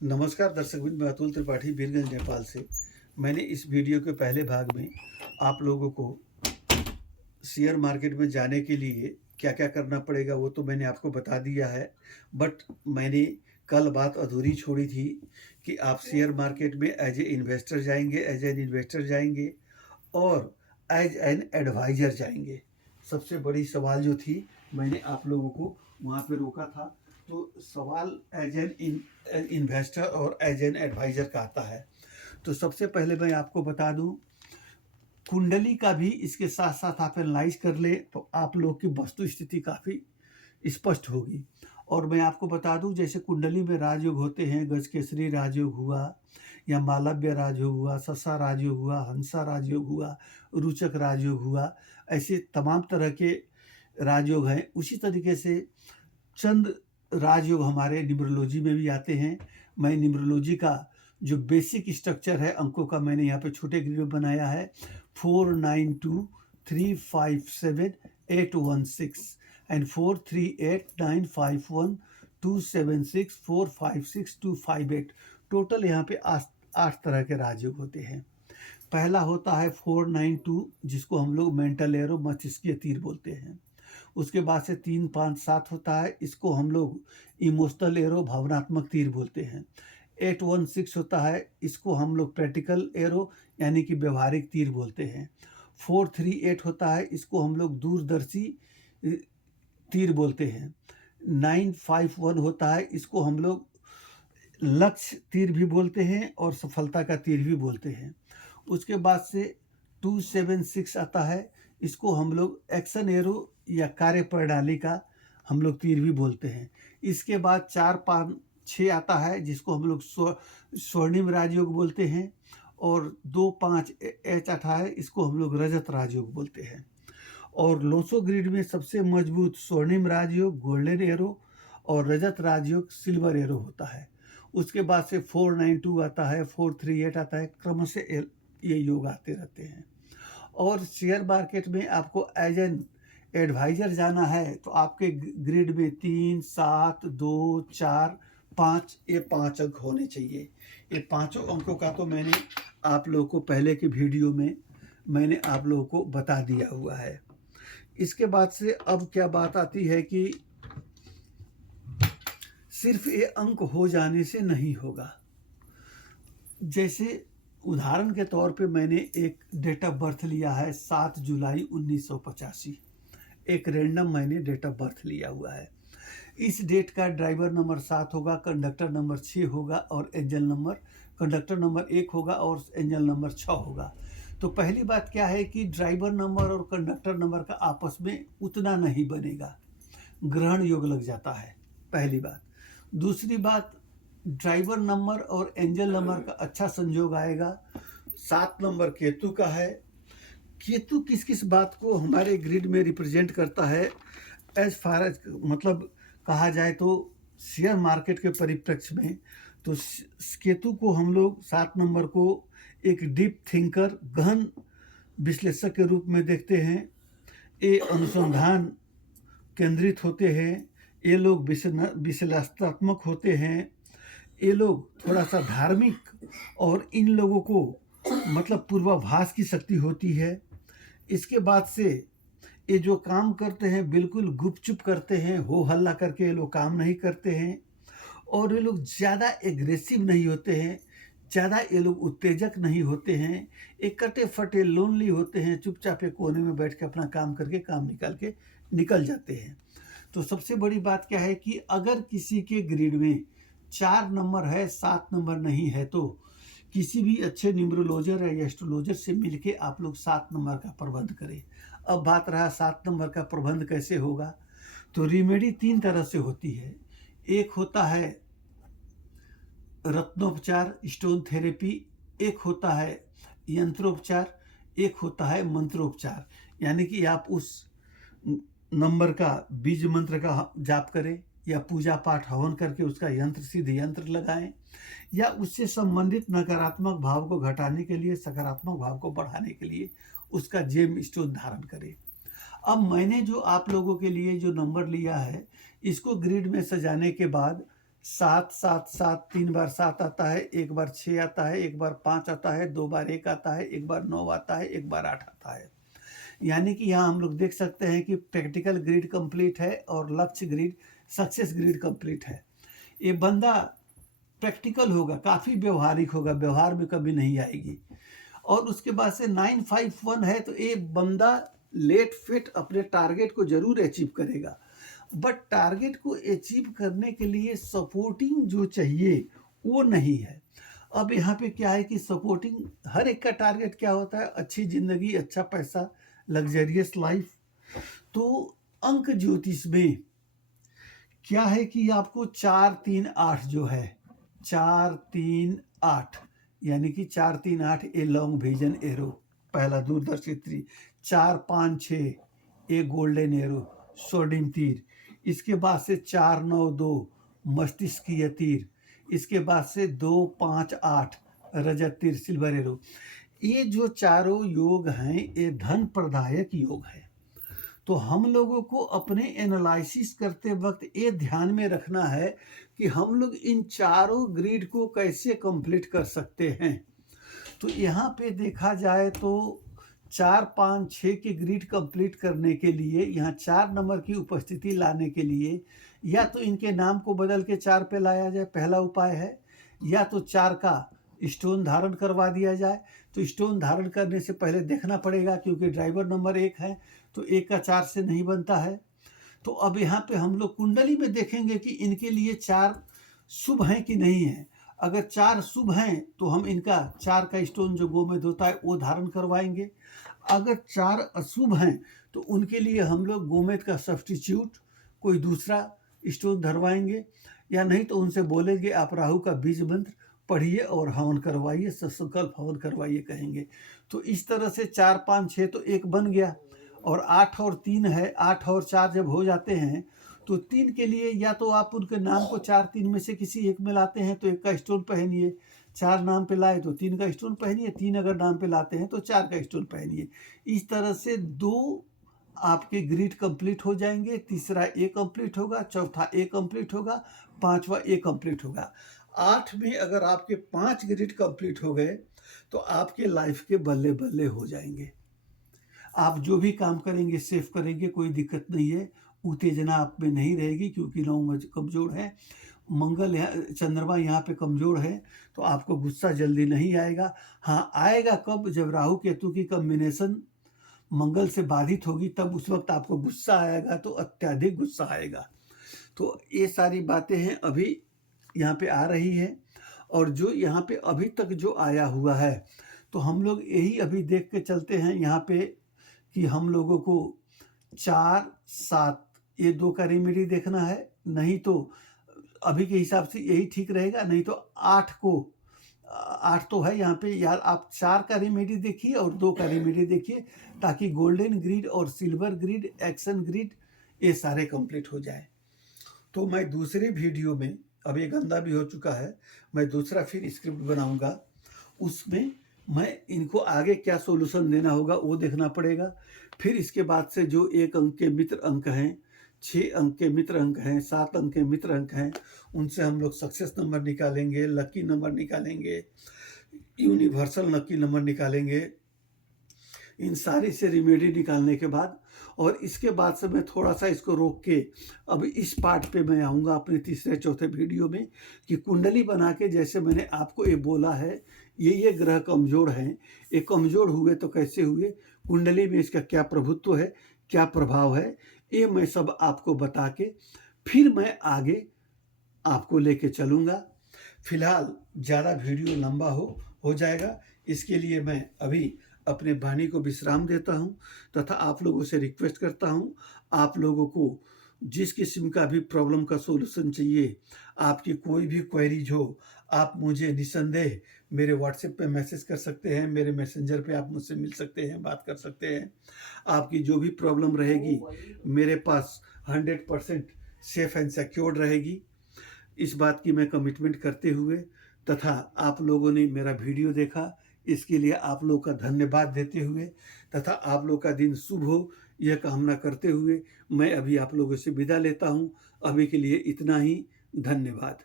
नमस्कार दर्शकवृंद, मैं अतुल त्रिपाठी बीरगंज नेपाल से। मैंने इस वीडियो के पहले भाग में आप लोगों को शेयर मार्केट में जाने के लिए क्या-क्या करना पड़ेगा वो तो मैंने आपको बता दिया है। बट मैंने कल बात अधूरी छोड़ी थी कि आप शेयर मार्केट में एज़ एन इन्वेस्टर जाएँगे और एज़ एन एडवाइज़र जाएँगे। सबसे बड़ी सवाल जो थी मैंने आप लोगों को वहाँ पे रोका था। तो सवाल एज़ एन इन्वेस्टर और एज़ एन एडवाइज़र का आता है। तो सबसे पहले मैं आपको बता दूँ, कुंडली का भी इसके साथ-साथ आप एनालाइज़ कर लें तो आप लोग की वस्तु स्थिति काफ़ी स्पष्ट होगी। और मैं आपको बता दूँ, जैसे कुंडली में राजयोग होते हैं, गजकेसरी राजयोग हुआ या मालव्य राजयोग हुआ, ससा राजयोग हुआ, हंसा राजयोग हुआ, रुचक राजयोग हुआ, ऐसे तमाम तरह के राजयोग हैं। उसी तरीके से चंद राजयोग हमारे न्यूमरोलॉजी में भी आते हैं। मैं न्यूमरोलॉजी का जो बेसिक स्ट्रक्चर है अंकों का मैंने यहाँ पे छोटे ग्रिड में बनाया है। 492357 816 एंड 438951276456258258। टोटल यहाँ पे 8 तरह के राजयोग होते हैं। पहला होता है 492, जिसको हम लोग मेंटल एरो मस्तिष्कीय तीर बोलते हैं। उसके बाद से 357 होता है, इसको हम लोग इमोशनल एरो भावनात्मक तीर बोलते हैं। 816 होता है, इसको हम लोग प्रैक्टिकल एरो यानी कि व्यवहारिक तीर बोलते हैं। 438 होता है, इसको हम लोग दूरदर्शी तीर बोलते हैं। 951 होता है, इसको हम लोग लक्ष्य तीर भी बोलते हैं और सफलता का तीर भी बोलते हैं। उसके बाद से 276 आता है, इसको हम लोग एक्शन एरो या कार्य प्रणाली का हम लोग तीर भी बोलते हैं। इसके बाद 456 आता है, जिसको हम लोग स्वर्णिम राजयोग बोलते हैं। और 25H आता है, इसको हम लोग रजत राजयोग बोलते हैं। और लोसो ग्रिड में सबसे मजबूत स्वर्णिम राजयोग, गोल्डन एरो और रजत राजयोग, सिल्वर एरो होता है। उसके बाद से 492 आता है, 438 आता है, क्रमशः ये योग आते रहते हैं। और शेयर मार्केट में आपको एज एन एडवाइज़र जाना है तो आपके ग्रिड में 3, 7, 2, 4, 5 ये 5 अंक होने चाहिए। ये पाँचों अंकों का तो मैंने आप लोगों को पहले के वीडियो में मैंने आप लोगों को बता दिया हुआ है। इसके बाद से अब क्या बात आती है कि सिर्फ ये अंक हो जाने से नहीं होगा। जैसे उदाहरण के तौर पे मैंने एक डेट ऑफ बर्थ लिया है 7 जुलाई 1985। एक रैंडम मैंने डेट ऑफ बर्थ लिया हुआ है। इस डेट का ड्राइवर नंबर 7 होगा, कंडक्टर नंबर 6 होगा और एंजल नंबर, कंडक्टर नंबर 1 होगा और एंजल नंबर 6 होगा। तो पहली बात क्या है कि ड्राइवर नंबर और कंडक्टर नंबर का आपस में उतना नहीं बनेगा, ग्रहण योग लग जाता है, पहली बात। दूसरी बात, ड्राइवर नंबर और एंजल नंबर का अच्छा संयोग आएगा। 7 नंबर केतु का है। केतु किस किस बात को हमारे ग्रिड में रिप्रेजेंट करता है, एज फार एज मतलब कहा जाए तो शेयर मार्केट के परिप्रेक्ष्य में, तो केतु को हम लोग 7 नंबर को एक डीप थिंकर, गहन विश्लेषक के रूप में देखते हैं। ये अनुसंधान केंद्रित होते हैं, ये लोग विश्लेषणात्मक होते हैं, ये लोग थोड़ा सा धार्मिक, और इन लोगों को मतलब पूर्वाभास की शक्ति होती है। इसके बाद से ये जो काम करते हैं बिल्कुल गुपचुप करते हैं, हो हल्ला करके ये लोग काम नहीं करते हैं। और ये लोग ज़्यादा एग्रेसिव नहीं होते हैं, ज़्यादा ये लोग उत्तेजक नहीं होते हैं, एक कटे फटे लोनली होते हैं, चुपचाप एक कोने में बैठ के अपना काम करके काम निकाल के निकल जाते हैं। तो सबसे बड़ी बात क्या है कि अगर किसी के ग्रिड में 4 नंबर है, 7 नंबर नहीं है, तो किसी भी अच्छे न्यूमरोलॉजर या एस्ट्रोलॉजर से मिलके आप लोग 7 नंबर का प्रबंध करें। अब बात रहा 7 नंबर का प्रबंध कैसे होगा, तो रेमेडी 3 तरह से होती है। एक होता है रत्नोपचार, स्टोन थेरेपी, एक होता है यंत्रोपचार, एक होता है मंत्रोपचार। यानी कि आप उस नंबर का बीज मंत्र का जाप करें या पूजा पाठ हवन करके उसका यंत्र सिद्ध यंत्र लगाएं, या उससे संबंधित नकारात्मक भाव को घटाने के लिए सकारात्मक भाव को बढ़ाने के लिए उसका जेम स्टोन धारण करें। अब मैंने जो आप लोगों के लिए जो नंबर लिया है, इसको ग्रिड में सजाने के बाद 7 7 7 3 बार 7 आता है, एक बार 6 आता है, एक बार 5 आता है, 2 बार 1 आता है, एक बार 9 आता है, एक बार 8 आता है। यानी कि यहाँ हम लोग देख सकते हैं कि प्रैक्टिकल ग्रिड कंप्लीट है और लक्ष्य ग्रिड सक्सेस ग्रिड कंप्लीट है। ये बंदा प्रैक्टिकल होगा, काफ़ी व्यवहारिक होगा, व्यवहार में कभी नहीं आएगी। और उसके बाद से 951 है तो ये बंदा लेट फिट अपने टारगेट को जरूर अचीव करेगा, बट टारगेट को अचीव करने के लिए सपोर्टिंग जो चाहिए वो नहीं है। अब यहाँ पे क्या है कि सपोर्टिंग, हर एक का टारगेट क्या होता है, अच्छी ज़िंदगी, अच्छा पैसा, लग्जरियस लाइफ। तो अंक ज्योतिष में क्या है कि आपको 4 3 8 जो है 4 3 8, यानी कि 4 3 8 ए लॉन्ग विजन एरो, पहला दूरदर्शी तीर, 4 5 6 ए गोल्डन एरो स्वर्णिम तीर, इसके बाद से 4 9 2 मस्तिष्कीय तीर, इसके बाद से 2 5 8 रजत तीर सिल्वर एरो। ये जो चारों योग हैं ये धन प्रदायक योग है। तो हम लोगों को अपने एनालिसिस करते वक्त ये ध्यान में रखना है कि हम लोग इन चारों ग्रिड को कैसे कंप्लीट कर सकते हैं। तो यहाँ पे देखा जाए तो 4 5 6 की ग्रिड कंप्लीट करने के लिए, यहाँ 4 नंबर की उपस्थिति लाने के लिए या तो इनके नाम को बदल के 4 पे लाया जाए, पहला उपाय है, या तो 4 का स्टोन धारण करवा दिया जाए। तो स्टोन धारण करने से पहले देखना पड़ेगा, क्योंकि ड्राइवर नंबर 1 है तो 1 का 4 से नहीं बनता है। तो अब यहाँ पे हम लोग कुंडली में देखेंगे कि इनके लिए 4 शुभ हैं कि नहीं है। अगर 4 शुभ हैं तो हम इनका 4 का स्टोन जो गोमेद होता है वो धारण करवाएंगे। अगर 4 अशुभ हैं तो उनके लिए हम लोग गोमेद का सब्स्टिट्यूट कोई दूसरा स्टोन धरवाएंगे, या नहीं तो उनसे बोलेंगे आप राहु का बीज मंत्र पढ़िए और हवन करवाइए, संकल्प हवन करवाइए कहेंगे। तो इस तरह से 4 5 6 तो एक बन गया, और 8 और 3 है, 8 और 4 जब हो जाते हैं तो 3 के लिए या तो आप उनके नाम को 4 3 में से किसी एक में लाते हैं तो 1 का स्टोन पहनिए, 4 नाम पे लाए तो 3 का स्टोन पहनिए, 3 अगर नाम पे लाते हैं तो 4 का स्टोन पहनिए। इस तरह से 2 आपके ग्रिड कंप्लीट हो जाएंगे, तीसरा ए कंप्लीट होगा, चौथा ए कंप्लीट होगा, पांचवा ए कंप्लीट होगा। 8 में अगर आपके 5 ग्रिड कंप्लीट हो गए तो आपके लाइफ के बल्ले बल्ले हो जाएंगे। आप जो भी काम करेंगे सेफ करेंगे, कोई दिक्कत नहीं है, उत्तेजना आप में नहीं रहेगी, क्योंकि 9 कमज़ोर है, मंगल यहाँ, चंद्रमा यहाँ पे कमज़ोर है, तो आपको गुस्सा जल्दी नहीं आएगा। हाँ आएगा कब, जब राहु केतु की कॉम्बिनेशन मंगल से बाधित होगी, तब उस वक्त आपको गुस्सा आएगा, तो अत्यधिक गुस्सा आएगा। तो ये सारी बातें हैं अभी यहाँ पे आ रही है। और जो यहाँ पे अभी तक जो आया हुआ है तो हम लोग यही अभी देख के चलते हैं यहाँ पे कि हम लोगों को 4 7 ये 2 का रेमेडी देखना है, नहीं तो अभी के हिसाब से यही ठीक रहेगा, नहीं तो 8 को 8 तो है यहाँ पे यार, आप 4 का रेमेडी देखिए और 2 का रेमेडी देखिए, ताकि गोल्डन ग्रिड और सिल्वर ग्रिड, एक्शन ग्रिड ये सारे कंप्लीट हो जाए। तो मैं दूसरे वीडियो में, अब ये गंदा भी हो चुका है, मैं दूसरा फिर स्क्रिप्ट बनाऊंगा, उसमें मैं इनको आगे क्या सॉल्यूशन देना होगा वो देखना पड़ेगा। फिर इसके बाद से जो 1 अंक के मित्र अंक हैं, 6 अंक के मित्र अंक हैं, 7 अंक के मित्र अंक हैं, उनसे हम लोग सक्सेस नंबर निकालेंगे, लकी नंबर निकालेंगे, यूनिवर्सल लकी नंबर निकालेंगे। इन सारी से रेमेडी निकालने के बाद, और इसके बाद से मैं थोड़ा सा इसको रोक के अब इस पार्ट पे मैं आऊँगा अपने तीसरे चौथे वीडियो में, कि कुंडली बना के, जैसे मैंने आपको ये बोला है, ये ग्रह कमज़ोर हैं, ये कमज़ोर हुए तो कैसे हुए, कुंडली में इसका क्या प्रभुत्व है, क्या प्रभाव है, ये मैं सब आपको बता के फिर मैं आगे आपको लेके चलूँगा। फिलहाल ज़्यादा वीडियो लंबा हो जाएगा, इसके लिए मैं अभी अपने वाणी को विश्राम देता हूँ, तथा आप लोगों से रिक्वेस्ट करता हूँ, आप लोगों को जिस किस्म का भी प्रॉब्लम का सॉल्यूशन चाहिए, आपकी कोई भी क्वेरीज हो, आप मुझे निसंदेह मेरे व्हाट्सएप पे मैसेज कर सकते हैं, मेरे मैसेंजर पे आप मुझसे मिल सकते हैं, बात कर सकते हैं। आपकी जो भी प्रॉब्लम रहेगी मेरे पास 100% सेफ एंड सिक्योर्ड रहेगी, इस बात की मैं कमिटमेंट करते हुए, तथा आप लोगों ने मेरा वीडियो देखा इसके लिए आप लोग का धन्यवाद देते हुए, तथा आप लोग का दिन शुभ हो यह कामना करते हुए मैं अभी आप लोगों से विदा लेता हूँ। अभी के लिए इतना ही, धन्यवाद।